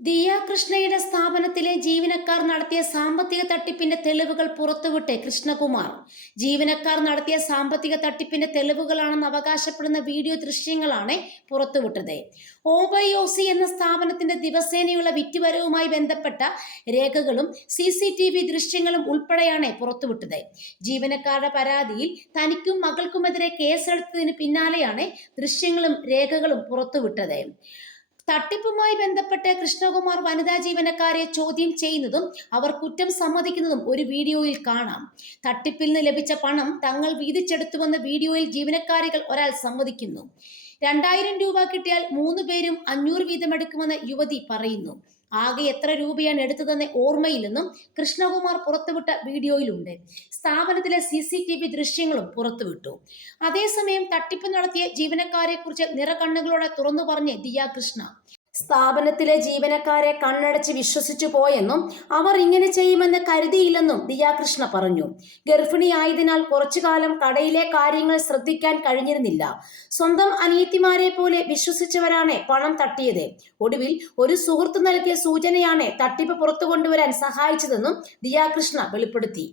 ദിയ കൃഷ്ണയുടെ സ്ഥാപനത്തിലെ ജീവനക്കാർ നടത്തിയ സാമ്പത്തിക തട്ടിപ്പിന്റെ തെളിവുകൾ പുറത്തുവിട്ട് കൃഷ്ണകുമാർ. ജീവനക്കാർ നടത്തിയ സാമ്പത്തിക തട്ടിപ്പിന്റെ തെളിവുകളാണെന്ന് അവകാശപ്പെടുന്ന വീഡിയോ ദൃശ്യങ്ങളാണ് പുറത്തുവിട്ടത്. OBOC എന്ന സ്ഥാപനത്തിന്റെ ദിവസേനയുള്ള വിറ്റുവരവുമായി ബന്ധപ്പെട്ട രേഖകളും CCTV ദൃശ്യങ്ങളും ഉൾപ്പെടെയാണ് പുറത്തുവിട്ടത്. ജീവനക്കാരുടെ പരാതിയിൽ തനിക്കും മകൾക്കുമെതിരെ കേസെടുത്തതിന് പിന്നാലെയാണ് ദൃശ്യങ്ങളും രേഖകളും പുറത്തുവിട്ടത്. തട്ടിപ്പുമായി ബന്ധപ്പെട്ട് കൃഷ്ണകുമാർ വനിതാ ജീവനക്കാരെ ചോദ്യം ചെയ്യുന്നതും അവർ കുറ്റം സമ്മതിക്കുന്നതും ഒരു വീഡിയോയിൽ കാണാം. തട്ടിപ്പിൽ നിന്ന് ലഭിച്ച പണം തങ്ങൾ വീതിച്ചെടുത്തുവെന്ന് വീഡിയോയിൽ ജീവനക്കാരികൾ ഒരാൾ സമ്മതിക്കുന്നു. 2000 രൂപ കിട്ടിയാൽ 3 പേരും 500 വീതമെടുക്കുമെന്ന് യുവതി പറയുന്നു. ആകെ എത്ര രൂപയാണ് എടുത്തതെന്ന് ഓർമ്മയില്ലെന്നും കൃഷ്ണകുമാർ പുറത്തുവിട്ട വീഡിയോയിലുണ്ട്. സ്ഥാപനത്തിലെ CCTV ദൃശ്യങ്ങളും പുറത്തുവിട്ടു. അതേസമയം തട്ടിപ്പ് നടത്തിയ ജീവനക്കാരെക്കുറിച്ച് നിറകണ്ണുകളോടെ തുറന്നു പറഞ്ഞ് ദിയ കൃഷ്ണ. സ്ഥാപനത്തിലെ ജീവനക്കാരെ കണ്ണടച്ച് വിശ്വസിച്ചു പോയെന്നും അവർ ഇങ്ങനെ ചെയ്യുമെന്ന് കരുതിയില്ലെന്നും ദിയ കൃഷ്ണ പറഞ്ഞു. ഗർഭിണിയായതിനാൽ കുറച്ചുകാലം കടയിലെ കാര്യങ്ങൾ ശ്രദ്ധിക്കാൻ കഴിഞ്ഞിരുന്നില്ല. സ്വന്തം അനിയത്തിമാരെ പോലെ വിശ്വസിച്ചവരാണ് പണം തട്ടിയത്. ഒടുവിൽ ഒരു സുഹൃത്ത് നൽകിയ സൂചനയാണ് തട്ടിപ്പ് പുറത്തു കൊണ്ടുവരാൻ സഹായിച്ചതെന്നും ദിയ കൃഷ്ണ വെളിപ്പെടുത്തി.